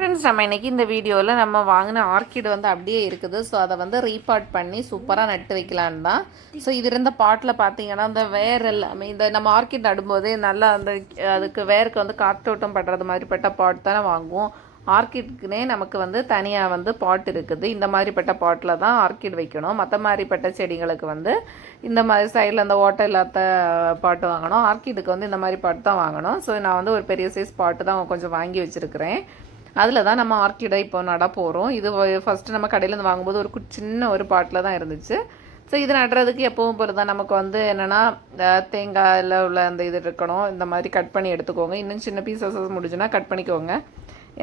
Friends நம்ம இன்றைக்கி இந்த வீடியோவில் நம்ம வாங்கின ஆர்க்கிடு வந்து அப்படியே இருக்குது. ஸோ அதை வந்து ரீபாட் பண்ணி சூப்பராக நட்டு வைக்கலான்னு தான். ஸோ இது இருந்த பாட்டில் பார்த்தீங்கன்னா இந்த வேர் எல்லாமே இந்த நம்ம ஆர்கிட் நடும்போதே நல்லா அந்த அதுக்கு வேருக்கு வந்து காற்றோட்டம் படுறது மாதிரிப்பட்ட பாட் தானே வாங்குவோம். ஆர்கிட்க்குனே நமக்கு வந்து தனியாக வந்து பாட் இருக்குது. இந்த மாதிரிப்பட்ட பாட்டில் தான் ஆர்கிட் வைக்கணும். மற்ற மாதிரிப்பட்ட செடிகளுக்கு வந்து இந்த மாதிரி சைடில் அந்த ஓட்டை இல்லாத பாட்டு வாங்கணும். ஆர்கிடுக்கு வந்து இந்த மாதிரி பாட்டு தான் வாங்கணும். ஸோ நான் வந்து ஒரு பெரிய சைஸ் பாட்டு தான் கொஞ்சம் வாங்கி வச்சுருக்கிறேன். அதில் தான் நம்ம ஆர்கிடை இப்போ நட போகிறோம் இது ஃபஸ்ட்டு நம்ம கடையிலேருந்து வாங்கும்போது ஒரு சின்ன ஒரு பாட்டில் தான் இருந்துச்சு. ஸோ இது நடுறதுக்கு எப்பவும் போல தான் நமக்கு வந்து என்னென்னா தேங்காயில் உள்ள அந்த இது இருக்கணும். இந்த மாதிரி கட் பண்ணி எடுத்துக்கோங்க. இன்னும் சின்ன பீசஸஸ் முடிஞ்சுன்னா கட் பண்ணிக்கோங்க.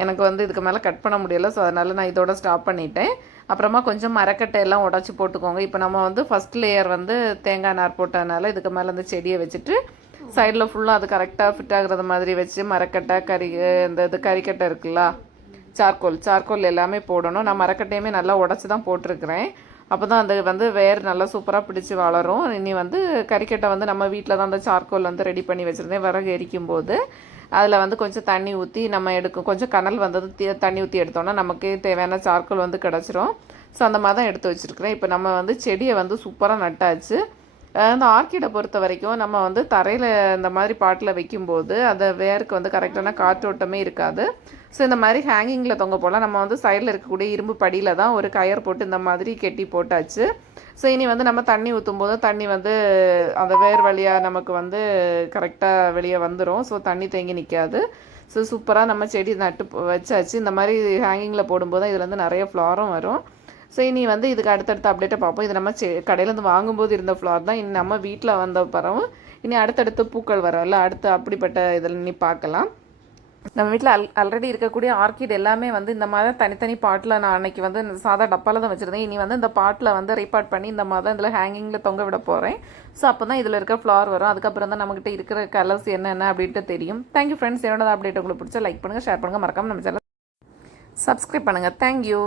எனக்கு வந்து இதுக்கு மேலே கட் பண்ண முடியல. ஸோ அதனால் நான் இதோட ஸ்டாப் பண்ணிட்டேன். அப்புறமா கொஞ்சம் மரக்கட்டை எல்லாம் உடச்சி போட்டுக்கோங்க. இப்போ நம்ம வந்து ஃபஸ்ட் லேயர் வந்து தேங்காய் நார் போட்டதுனால இதுக்கு மேலே அந்த செடியை வச்சுட்டு சைடில் ஃபுல்லாக அது கரெக்டாக ஃபிட் ஆகுறது மாதிரி வச்சு மரக்கட்டை கறி இந்த இது கறிக்கட்டை இருக்குல்ல? சார்கோல் சார்கோல் எல்லாமே போடணும். நான் மரக்கட்டையுமே நல்லா உடச்சி தான் போட்டிருக்கிறேன். அப்போ தான் அது வந்து வேர் நல்லா சூப்பராக பிடிச்சி வளரும். இனி வந்து கறிக்கட்டை வந்து நம்ம வீட்டில் தான் அந்த சார்கோல் வந்து ரெடி பண்ணி வச்சுருந்தேன். விறகு எரிக்கும் போது அதில் வந்து கொஞ்சம் தண்ணி ஊற்றி நம்ம எடுக்கும். கொஞ்சம் கனல் வந்தது தண்ணி ஊற்றி எடுத்தோம்னா நமக்கு தேவையான சார்கோல் வந்து கிடச்சிரும். ஸோ அந்த மாதிரி தான் எடுத்து வச்சுருக்கிறேன். இப்போ நம்ம வந்து செடியை வந்து சூப்பராக நட்டாச்சு. இந்த ஆர்க்கிடை பொறுத்த வரைக்கும் நம்ம வந்து தரையில் இந்த மாதிரி பாட்டில் வைக்கும்போது அந்த வேருக்கு வந்து கரெக்டான காற்றோட்டமே இருக்காது. ஸோ இந்த மாதிரி ஹேங்கிங்கில் தொங்க போல் நம்ம வந்து சைடில் இருக்கக்கூடிய இரும்பு படியில் தான் ஒரு கயர் போட்டு இந்த மாதிரி கெட்டி போட்டாச்சு. ஸோ இனி வந்து நம்ம தண்ணி ஊற்றும் போது தண்ணி வந்து அந்த வேர் வழியாக நமக்கு வந்து கரெக்டாக வெளியே வந்துடும் ஸோ தண்ணி தேங்கி நிற்காது ஸோ சூப்பராக நம்ம செடி நட்டு போ- வச்சாச்சு. இந்த மாதிரி ஹேங்கிங்கில் போடும்போது தான் இதுலேருந்து நிறைய ஃப்ளாரும் வரும். ஸோ இனி வந்து இதுக்கு அடுத்தடுத்த அப்டேட்டை பார்ப்போம். இது நம்ம செ கடையிலேருந்து வாங்கும்போது இருந்த ஃப்ளார் தான் இனி நம்ம வீட்டில் வந்த பிறகு இனி அடுத்தடுத்து பூக்கள் வரும்ல அடுத்து அப்படிப்பட்ட இதில் இனி பார்க்கலாம். நம்ம வீட்டில் அல் ஆல்ரெடி இருக்கக்கூடிய ஆர்கிட் எல்லாமே வந்து இந்த மாதிரி தனித்தனி பாட்டில் நான் அன்னைக்கு வந்து இந்த சாதா டப்பாவில் தான் வச்சுருந்தேன். இனி வந்து இந்த பாட்டில் வந்து ரீபார்ட் பண்ணி இந்த மாதிரி தான் இதில் ஹேங்கிங்கில் தொங்க விட போகிறேன் ஸோ அப்போ தான் இதில் இருக்க ஃப்ளார் வரும். அதுக்கப்புறம் தான் நம்மகிட்ட இருக்கிற கலர்ஸ் என்னென்ன அப்படின்ட்டு தெரியும். தேங்க்யூ ஃப்ரெண்ட்ஸ் என்னோட அப்டேட் உங்களுக்கு பிடிச்சா லைக் பண்ணுங்கள் ஷேர் பண்ணுங்கள் மறக்காமல் நம்ம சேனல் சப்ஸ்கிரைப் பண்ணுங்கள் தேங்க்யூ